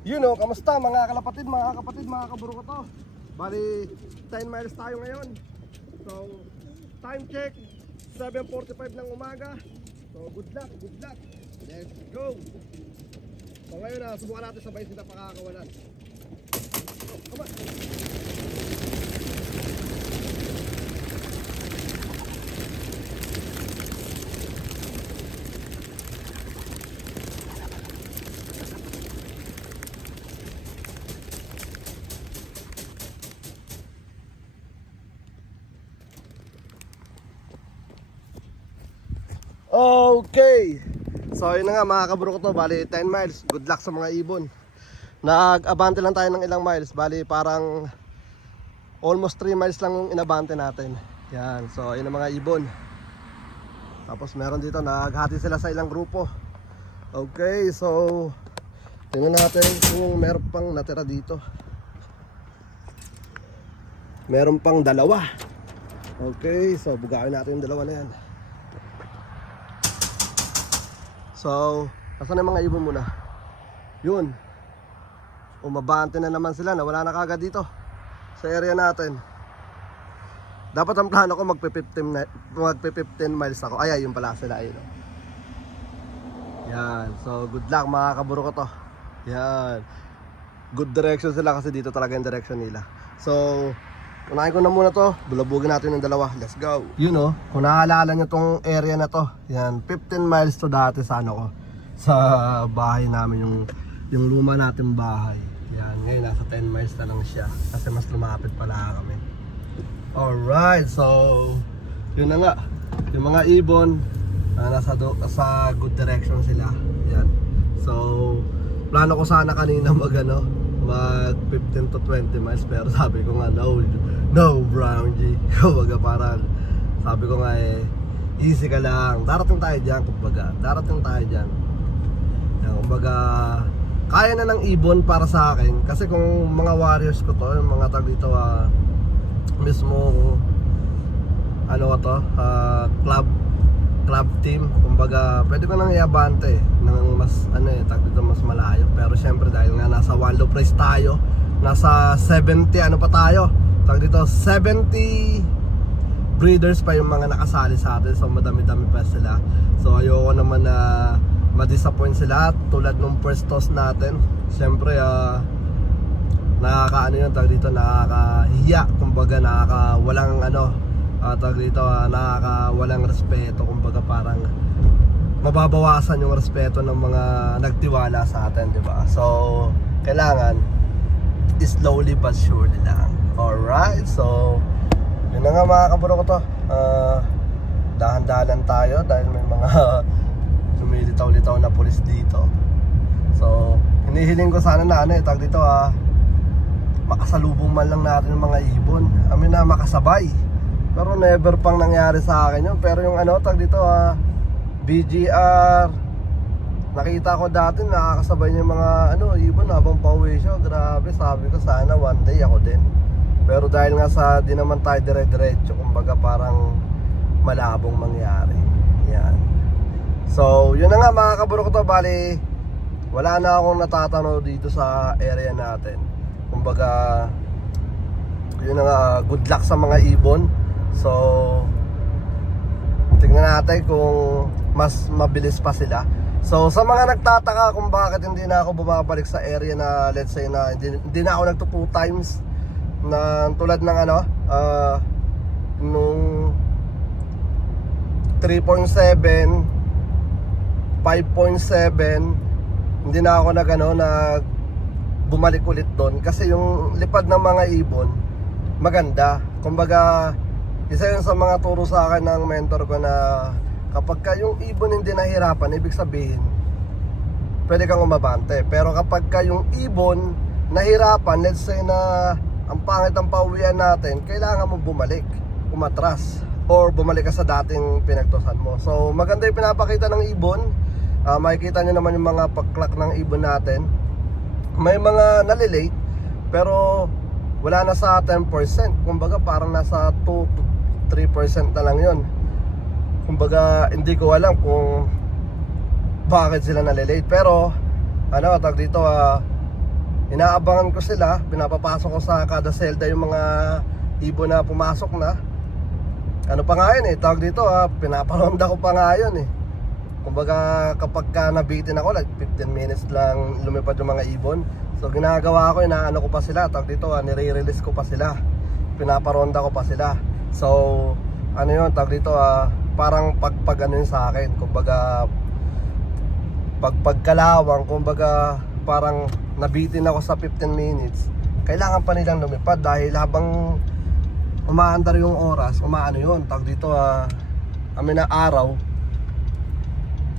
Kamusta mga kalapatid, mga kapatid, mga kaburo ko to. Bali, 10 miles tayo ngayon. So, time check, 7:45 ng umaga. So, good luck, good luck. Let's go. So, ngayon subukan natin sabay sila pakakawalan. So, come on. Okay. So yun na nga mga kaburo ko to. Bali 10 miles. Good luck sa mga ibon. Nag-abante lang tayo ng ilang miles. Bali parang almost 3 miles lang yung inabante natin. Yan. So yun ang mga ibon. Tapos meron dito, naghati sila sa ilang grupo. Okay. So tingnan natin kung meron pang natira dito. Meron pang dalawa. Okay. So bugain natin yung dalawa na yan. So, nasa na yung mga ibon muna? Yun. Umabante na naman sila na wala na kagad dito sa area natin. Dapat ang plano ko magpe-15 miles ako. Ay, yun pala sila. Ayun. Yan. So, good luck mga kaburo ko to. Yan. Good direction sila kasi dito talaga yung direction nila. So, unahin ko na muna to. Bulabugin natin yung dalawa. Let's go. Kung naaalala nyo tong area na to. Yan, 15 miles to dati sa ano ko. Sa bahay namin, yung luma natin bahay. Yan, ngayon nasa 10 miles na lang siya. Kasi mas lumapit pala kami. Alright, so yun na nga. Yung mga ibon, nasa good direction sila. Yan. So, plano ko sana kanina mag 15 to 20 miles. Pero sabi ko nga, no Brown G. Kumbaga parang sabi ko nga easy ka lang. Darating tayo dyan, kumbaga. Darating tayo dyan. Yan, kumbaga kaya na ng ibon para sa akin. Kasi kung mga warriors ko to, yung mga tag dito mismo club team, kumbaga pwede ko nang iabante ng mas tag dito mas malayo. Pero syempre dahil nga nasa one low price tayo, nasa 70 pa tayo, tag dito 70 breeders pa yung mga nakasali sa atin. So madami-dami pa sila. So ayoko naman na ma-disappoint sila tulad nung first toss natin. Siyempre nakakahiya, kumbaga nakakawalang respeto, kumbaga parang mababawasan yung respeto ng mga nagtiwala sa atin, di ba? So kailangan slowly but surely lang. Alright, so yun na nga mga kaburo ko to. Dahan-dahan tayo dahil may mga lumilitaw-litaw na pulis dito. So hinihiling ko sana na makasalubong man lang natin yung mga ibon. Na makasabay. Pero never pang nangyari sa akin yun. Pero yung BGR, nakita ko dati nakakasabay niya yung mga ibon habang pauwi siya. Grabe, sabi ko sana one day ako din. Pero dahil nga di naman tayo dire-diretso, kumbaga parang malabong mangyari. Yan. So, yun na nga mga kaburo ko to. Bali, wala na akong natatanaw dito sa area natin. Kumbaga, yun na nga, good luck sa mga ibon. So, tingnan natin kung mas mabilis pa sila. So, sa mga nagtataka kung bakit hindi na ako bumabalik sa area na, let's say na hindi na ako nagto 2 times na tulad ng nung 3.7, 5.7, hindi na ako bumalik ulit doon kasi yung lipad ng mga ibon maganda. Kumbaga isa yun sa mga turo sa akin ng mentor ko na kapag yung ibon hindi nahirapan, ibig sabihin pwede kang umabante. Pero kapag yung ibon nahirapan, let's say na ang pangit ang pauwian natin, kailangan mo bumalik, umatras, or bumalik ka sa dating pinagtusan mo. So maganda yung pinapakita ng ibon. Makikita nyo naman yung mga pagklak ng ibon natin. May mga nalilate pero wala na sa 10%. Kumbaga parang nasa 2 to 3% na lang yun. Kumbaga hindi ko alam kung bakit sila nalilate. Pero inaabangan ko sila, pinapapasok ko sa kada selda yung mga ibon na pumasok na. Ano pa nga yun eh, tawag dito pinaparonda ko pa nga yun eh. Kumbaga kapag ka nabitin ako, like 15 minutes lang lumipad yung mga ibon. So ginagawa ko, inaano ko pa sila, tawag dito nire-release ko pa sila, pinaparonda ko pa sila. So ano yun, tawag dito parang pagpag ano yun sa akin. Kumbaga pagkalawang, kumbaga parang nabitin ako sa 15 minutes, kailangan pa nilang lumipad dahil habang umaandar yung oras, umaano yun, tawag dito amin na araw,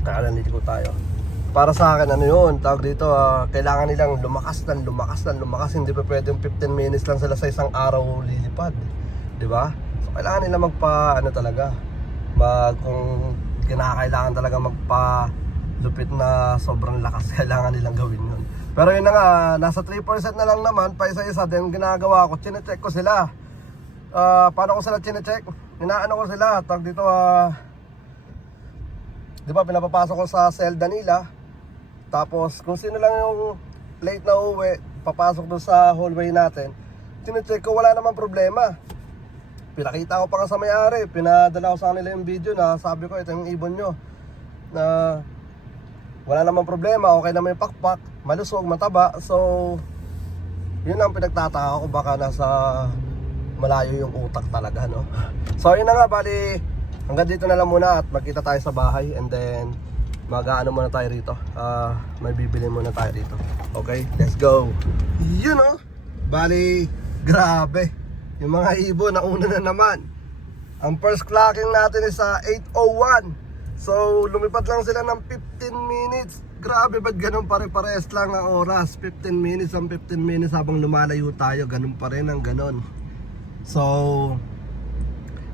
kakalaniti ko tayo. Para sa akin ano yun, tawag dito kailangan nilang lumakas ng lumakas. Hindi pa pwedeng 15 minutes lang sila sa isang araw lilipad, di ba? So kailangan nila magpa ano talaga, kung kinakailangan talaga magpa lupit na sobrang lakas, kailangan nilang gawin yun. Pero yun na nga, nasa 3% na lang naman, pa isa-isa din ginagawa ko, chinecheck ko sila. Paano ko sila chinecheck? Inaano ko sila, tawag dito di ba pinapapasok ko sa selda nila. Tapos kung sino lang yung late na uwi, papasok doon sa hallway natin, chinecheck ko, wala namang problema. Pinakita ko pa nga sa may-ari, pinadala ko sa kanila yung video na sabi ko, ito yung ibon nyo, na wala namang problema, okay naman yung pakpak, malusog, mataba. So yun ang pinagtataka ko, baka nasa malayo yung utak talaga, no? So yun na nga, bali hanggang dito na lang muna at magkita tayo sa bahay. And then mag-aano muna tayo rito, may bibili muna tayo rito. Okay, let's go. Yun know, bali grabe, yung mga ibon nauna na naman. Ang first clocking natin is sa 8:01. So lumipad lang sila ng 15 minutes. Grabe, ba't ganun pare-pares lang ang oras? 15 minutes ang 15 minutes habang lumalayo tayo, ganun pa rin ang ganun. So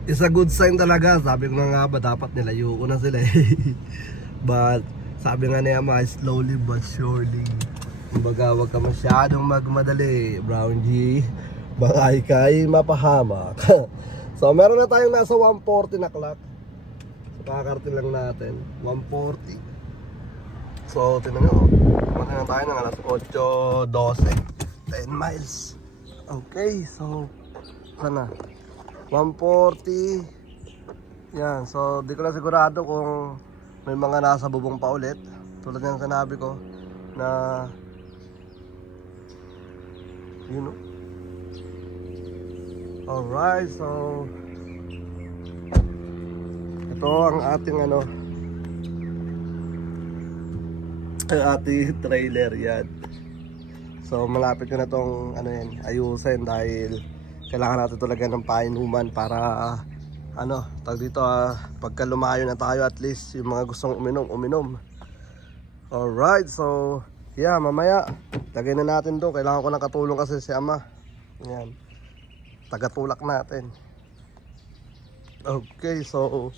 it's a good sign talaga. Sabi ko nga ba, dapat nilayo ko na sila eh. But sabi nga niya, slowly but surely. Kumbaga, wag ka masyadong magmadali, Brown G, baka ikay mapahamak. So meron na tayong nasa 1:40 na clock. Kakarating lang natin 1:40. So tingnan nyo, kumain na tayo ng alas 8:12, 10 miles. Okay, so sana 1:40. Yan, so di ko na sigurado kung may mga nasa bubong pa ulit. Tulad ng sinabi ko na you know. Alright, so ito ang ating ang ating trailer yan. So malapit ko na tong yan, ayusin dahil kailangan natin talaga ng painuman para tawag dito pagka lumayo na tayo, at least yung mga gustong uminom. Alright, so yeah, mamaya lagay na natin to. Kailangan ko ng katulong kasi si ama. Yan, tagatulak natin. Okay, so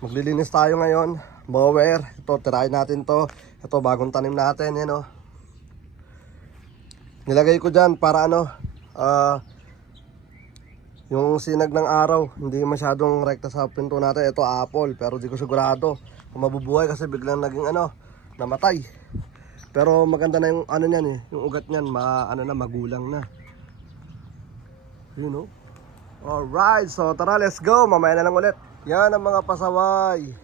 maglilinis tayo ngayon. Mower, ito tirahin natin to. Ito bagong tanim natin, yan o. Nilagay ko dyan para yung sinag ng araw hindi masyadong rekta sa pinto natin. Ito apple, pero di ko sigurado kung mabubuhay kasi biglang naging namatay. Pero maganda na yung niyan eh, yung ugat niyan magulang na. You know. Alright, so tara, let's go. Mamaya na lang ulit. Yan ang mga pasaway.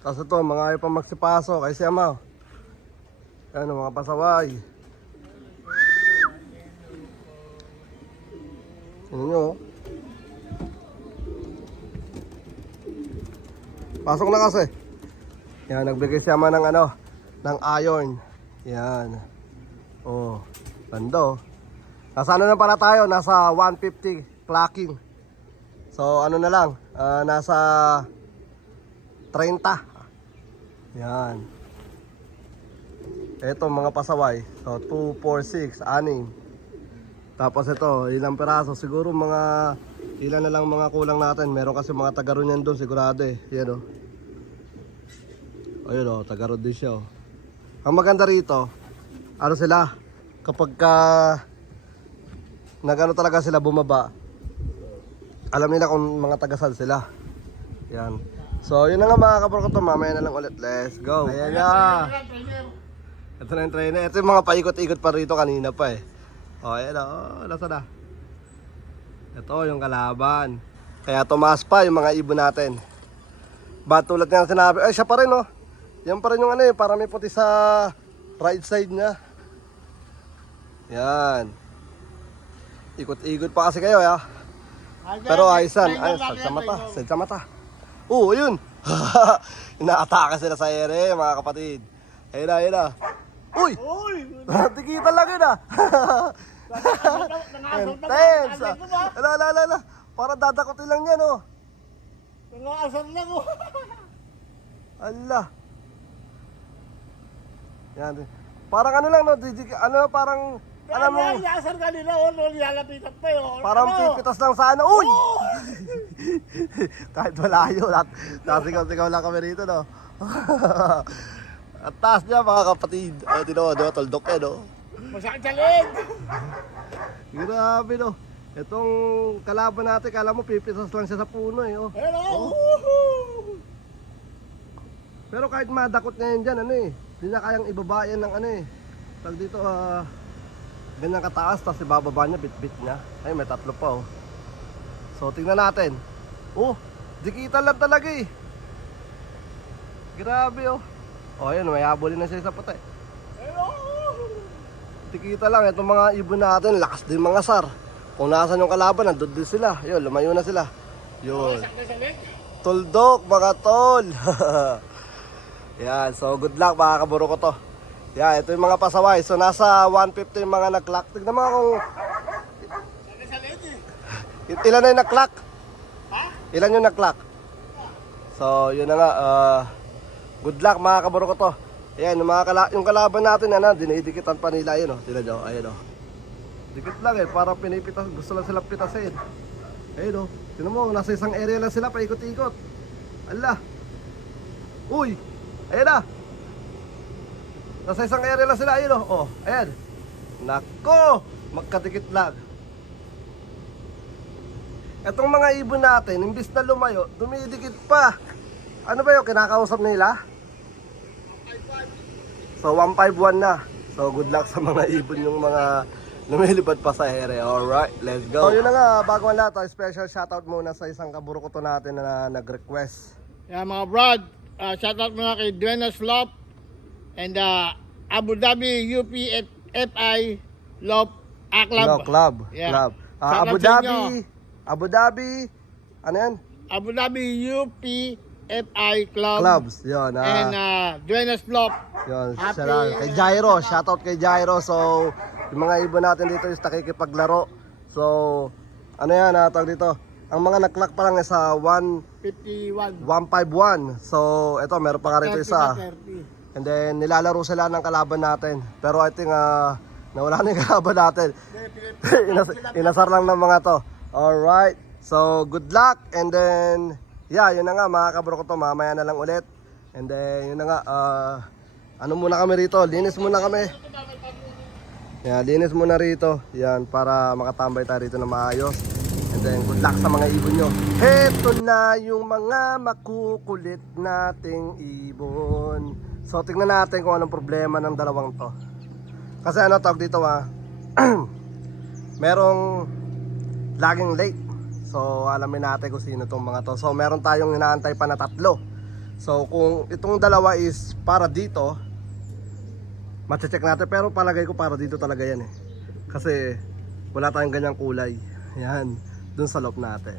Tapos ito, mga ayaw pa magsipaso kay si ama. Yan ang mga pasaway. Tingnan nyo. Pasok na kasi. Yan, nagbigay si ama ng ng iron. Yan. Oh, bando. Nasa na pala tayo? Nasa 150 clocking. So na lang, nasa 30. Yan. Ito mga pasaway. So 2, 4, 6, 6. Tapos ito, ilang peraso. Siguro mga ilan na lang mga kulang natin. Meron kasi mga tagarun yan doon, sigurado eh. Yan o. Ayun o, tagarun din siya o. Ang maganda rito, sila, kapag talaga sila bumaba, alam nila kung mga tagasal sila. Yan. So yun na nga mga kaporkoto, mamaya na lang ulit. Let's go. Ayan na. Ito na yung trainer. Ito yung mga paikot-ikot pa rito kanina pa eh. O, ayan o. Nasa na? Ito yung kalaban. Kaya tumaas pa yung mga ibon natin. Ba tulad nga sinabi, ay siya pa rin oh. Yan pa rin yung ano eh, para may puti sa right side niya. Yan. Ikot-ikot pa kasi kayo ya. Pero aysan, ay sa mata, sa mata. Oo, yun. Inaatake sila sa ere, mga kapatid. Ayun na, ayun na. Uy! Tikita lang yun ah. Intense. Ala. Para dadakotin lang yan oh. Nangaasar lang oh. Ala. Yan. Parang ano lang no, ano parang alam mo, Nangaasar ka nila oh, nilalapitan pa yun. parang pipitas lang sa ano. Uy! Kahit malayo, nasigaw-sigaw lang kami rito no. At taas niya mga kapatid. Ay, tino, toldok eh no. Masakit sa leg. Grabe no. Itong kalaban natin, kala mo pipitas lang siya sa puno eh. Oh. Hello. Pero kahit madakot niya yun dyan, ano eh. Hindi na kayang ibaba yan ng ano eh. Tag dito, ganyan kataas, tapos ibababa niya, bit-bit niya. Ay, may tatlo pa oh. So, tingnan natin. Oh, dikitan lang talaga eh. Grabe oh. Oh, ayun, may habulin na siya sa puti. Hello. Tikita lang, itong mga ibon natin, lakas din mga sar. Kung nasan yung kalaban, nandun din sila. Yun, lumayo na sila. Yun. Masakit sa leg. Tuldok, mga tol. Yan, so good luck mga kaburo ko to. Yan, ito yung mga pasaway. So nasa 150 yung mga nag-clock. Tignan mo kung Sakit sa leg eh. ilan na yung nag-clock. Ha? Ilan yung nag-clock. So yun na nga, good luck mga kaburo ko to. Ayan, yung kalaban natin, dinidikitan pa nila yun, oh. Tila nyo, ayun, oh. Dikit lang eh, parang pinipitas, gusto lang silang pitasin. Ayun, oh. Tignan mo, nasa isang area lang sila, paikot-ikot. Ala. Uy, ayan na. Nasa isang area lang sila, ayun, oh. Oh, ayan. Nako, magkadikit lang. Etong mga ibon natin, imbis na lumayo, dumidikit pa. Ano ba yun, kinakausap nila? So 151 na. So good luck sa mga ibon yung mga lumilipad pa sa ere. Alright, let's go. So yun na nga, bago ang lahat, special shoutout muna sa isang kaburukoto natin na nag-request. Yeah, mga brad, shoutout muna kay Duenas Lop and Abu Dhabi UPFI Lop Club. No, club. Yeah. Club. Shoutout Abu sa inyo. Dhabi. Abu Dhabi. Ano yan? Abu Dhabi UPFI Club. Clubs. Yun. And Duenas Lop. Yun. Happy, Siya lang. Kay Jairo. Shoutout kay Jairo. So, yung mga ibon natin dito is nakikipaglaro. So, ano yan, tawag dito. Ang mga naklock pa lang sa 51. 151. So, eto, meron pa nga rito 30 isa. na 30. And then, nilalaro sila ng kalaban natin. Pero I think, nawala na yung kalaban natin. Inasar lang ng mga to. Alright. So, good luck. And then, yeah, yun na nga, mga kabro ko to. Mamaya na lang ulit. And then, yun na nga, ano muna kami rito? Linis muna kami. Yeah, linis muna rito. Yan, para makatambay tayo rito na maayos. And then, good luck sa mga ibon nyo. Heto na yung mga makukulit nating ibon. So, tingnan natin kung anong problema ng dalawang to. Kasi ano tawag dito merong laging late. So, alamin natin kung sino tong mga to. So, meron tayong inaantay pa na tatlo. So, kung itong dalawa is para dito, mache-check natin. Pero palagay ko para dito talaga yan eh. Kasi wala tayong ganyang kulay. Yan, dun sa loob natin.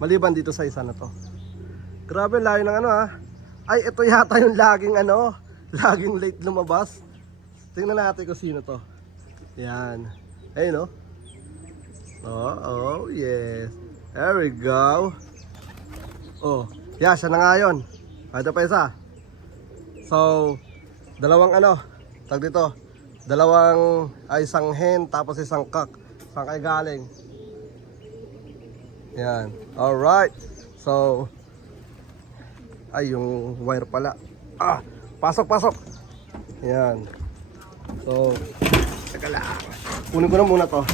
Maliban dito sa isa na to. Grabe, layo ng ano Ay, ito yata yung laging laging late lumabas. Tingnan natin kung sino to. Yan. Ayun oh, yes. There we go. Oh, yeah, siya na nga yun. Ito pa isa. So, dalawang tag dito. Dalawang, isang hen, tapos isang cock. Saan kayo galing? Yan. Alright. So, ay, yung wire pala. Pasok. Yan. So, teka lang. Kunin ko na muna to.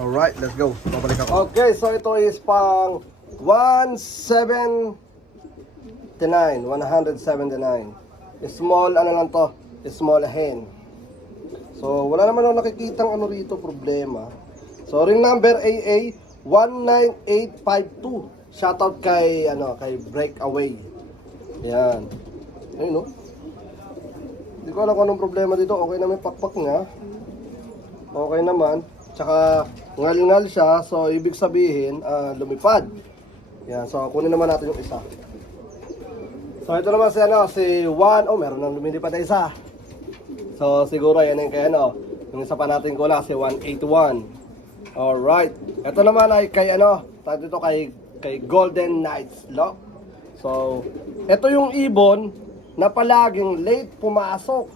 Alright, let's go. Babalik ako. Okay, so ito is pang 179. Small, lang to. small hen. So wala naman ako nakikitang ano rito problema. So ring number AA 19852. Shoutout kay kay Breakaway. Yan. Ayun no. Hindi ko alam kung anong problema dito. Okay naman yung pakpak niya. Okay naman. Tsaka ngal-ngal siya. So ibig sabihin lumipad. Yan. So kunin naman natin yung isa. So ito naman si 1. Oh, meron nang lumilipad na isa. So siguro yan yung kay yung isa pa natin kulang si 181. Alright. Ito naman ay kay tawag dito kay Golden Knights Lock. So, ito yung ibon na palaging late pumasok.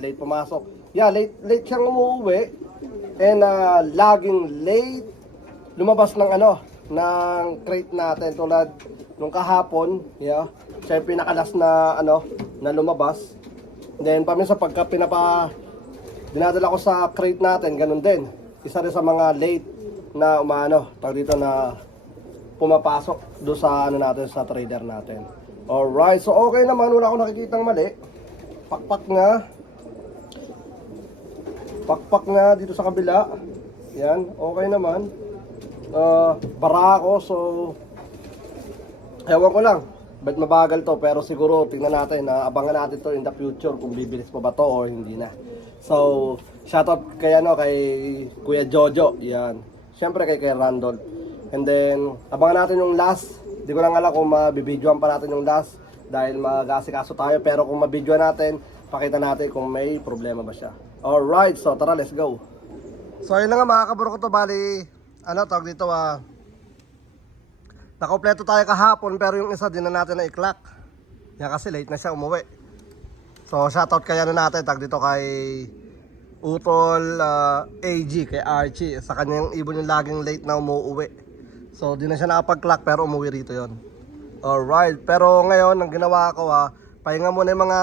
Late pumasok. Yeah, late siyang umuwi. And laging late lumabas ng ng crate natin tulad nung kahapon, yeah. Siya yung pinakalas na na lumabas. Then paminsan pagka dinadala ko sa crate natin, ganun din. Isa rin sa mga late na tawag dito na pumapasok do sa natin sa trader natin. Alright, so okay naman, wala akong nakikitang mali. Pakpak nga dito sa kabila. Yan, okay naman. Bara ako, so ewan ko lang ba't mabagal to, pero siguro tingnan natin, abangan natin to in the future kung bibilis pa ba to o hindi na. So shoutout kay kay Kuya Jojo, yan. Siyempre kay Randolph. And then, abangan natin yung last. Di ko lang alam kung mabibidyoan pa natin yung last dahil mag-asikaso tayo. Pero kung mabidyoan natin, pakita natin kung may problema ba siya. Alright, so tara, let's go. So ayun na nga mga kaburo ko to, bali, tawag dito nakompleto tayo kahapon pero yung isa din na natin na i-clock. Yan kasi late na siya umuwi. So shoutout kay natin, tawag dito kay Utol AG, kay Archie. Sa kanyang ibon yung laging late na umuwi. So di na siya nakapag-clock pero umuwi rito yon. Alright, pero ngayon ang ginawa ko pahinga muna yung mga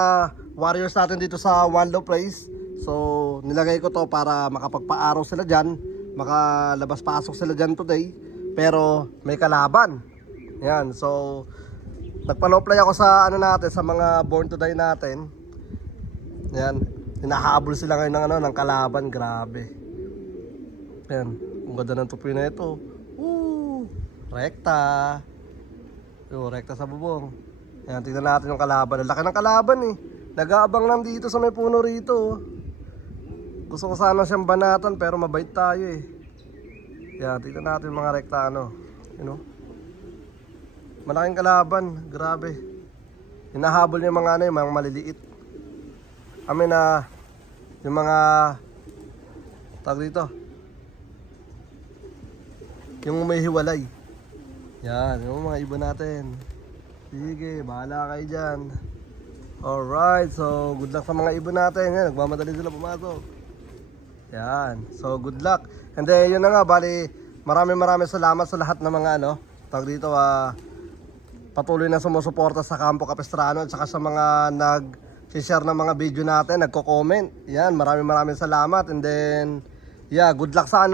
warriors natin dito sa One Low Place. So nilagay ko to para makapagpa-araw sila dyan, makalabas-pasok sila dyan today. Pero may kalaban. Yan, so nagpa-low play ako sa natin, sa mga born to die natin. Yan, hinahabol sila ngayon ng ng kalaban, grabe. Yan, ang ganda ng tupi na ito. Rekta. Rekta sa bubong. Yan, tingnan natin yung kalaban. Ang laki ng kalaban eh. Nag-aabang lang dito sa may puno rito. Gusto ko sana siyang banatan pero mabait tayo eh. Yan, tingnan natin yung mga rekta malaking kalaban, grabe. Hinahabol niya yung mga yung mga maliliit. Yung mga tawag dito, yung may hiwalay. Yan, yung mga ibon natin. Sige, bahala kayo dyan. Alright, so good luck sa mga ibon natin. Yan, nagmamadali sila pumasok. Yan, so good luck. And then yun na nga, bali, maraming salamat sa lahat ng mga tawag dito patuloy na sumusuporta sa Campo Capistrano at saka sa mga nag-share ng mga video natin, nagko-comment. Yan, maraming salamat. And then yeah, good luck sa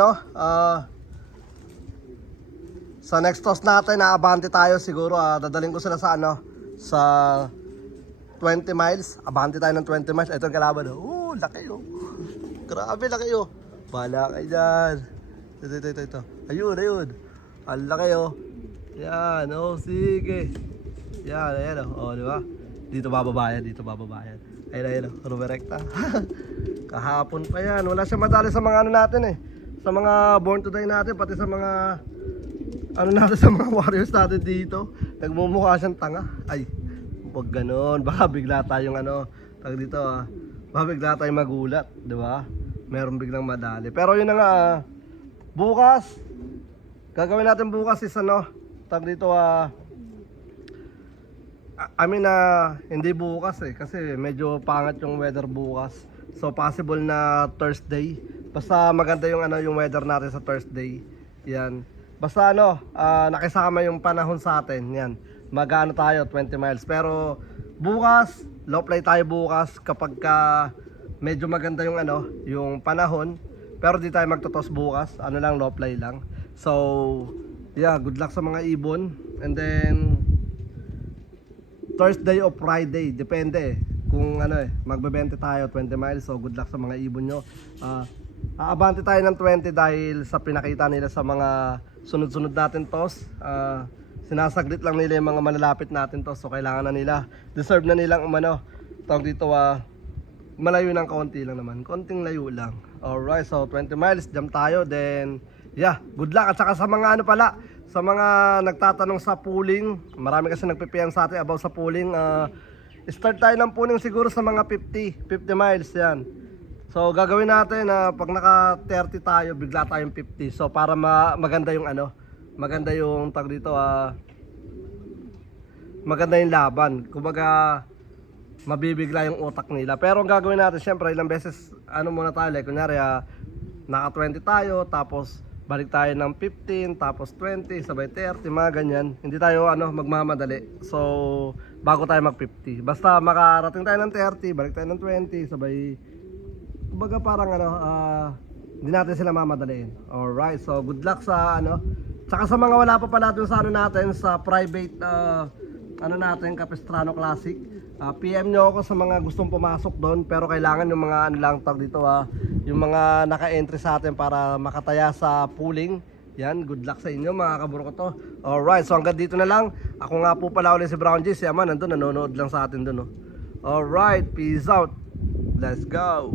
sa next toss natin, abante tayo siguro. Dadaling ko sila sa sa 20 miles. Abante tayo ng 20 miles. Ito ang kalaban. Laki Grabe, laki Bahala kayo dyan. Ito. Ayun. Ang laki Yan, sige. Yan, ayan di ba? Dito bababayan. Ayun, rumerekta. Kahapon pa yan. Wala siya madali sa mga natin eh. Sa mga born to die natin, pati sa mga natin, sa mga warriors natin dito. Nagmumukha siyang tanga. Ay, huwag ganon. Baka bigla tayong tag dito baka bigla tayong magulat, di ba? Meron biglang madali. Pero yun na nga, bukas, gagawin natin bukas is tag dito hindi bukas kasi medyo pangat yung weather bukas. So possible na Thursday. Basta maganda yung yung weather natin sa Thursday. Yan. Basta nakisama yung panahon sa atin. Yan. Mag-ano tayo 20 miles. Pero bukas, low play tayo bukas kapag medyo maganda yung yung panahon. Pero di tayo magtotos bukas. Lang, low play lang. So yeah, good luck sa mga ibon. And then Thursday o Friday, depende. kung ano magbebente tayo 20 miles. So good luck sa mga ibon nyo. Aabante tayo ng 20 dahil sa pinakita nila sa mga sunod-sunod natin toss. Sinasaglit lang nila yung mga malalapit natin toss. So kailangan na nila, deserve na nilang tawag dito malayo ng kaunti lang naman. Konting layo lang. Alright, so 20 miles, jump tayo. Then, yeah, good luck. At saka sa mga sa mga nagtatanong sa pooling, marami kasi nagpipiyan sa atin about sa pooling. Start tayo ng pooling siguro sa mga 50 miles yan. So gagawin natin pag naka 30 tayo, bigla tayong 50. So para maganda yung maganda yung tag dito maganda yung laban. Kumbaga mabibigla yung utak nila. Pero ang gagawin natin, syempre ilang beses muna tayo, like kunyari naka 20 tayo, tapos balik tayo ng 15, tapos 20, sabay 30, mga ganyan. Hindi tayo magmamadali. So bago tayo mag 50, basta makarating tayo ng 30, balik tayo ng 20, sabay, kumbaga parang hindi natin sila mamadaliin. Alright, so good luck sa tsaka sa mga wala pa pala dun sa natin, sa private natin, Capistrano Classic. PM nyo ako sa mga gustong pumasok doon, pero kailangan yung mga lang tag dito yung mga naka-entry sa atin para makataya sa pooling. Yan, good luck sa inyo mga kaburo ko to. Alright, so hanggang dito na lang. Ako nga po pala ulit si Brown G. Si Aman nandun, nanonood lang sa atin doon. Alright, peace out. Let's go.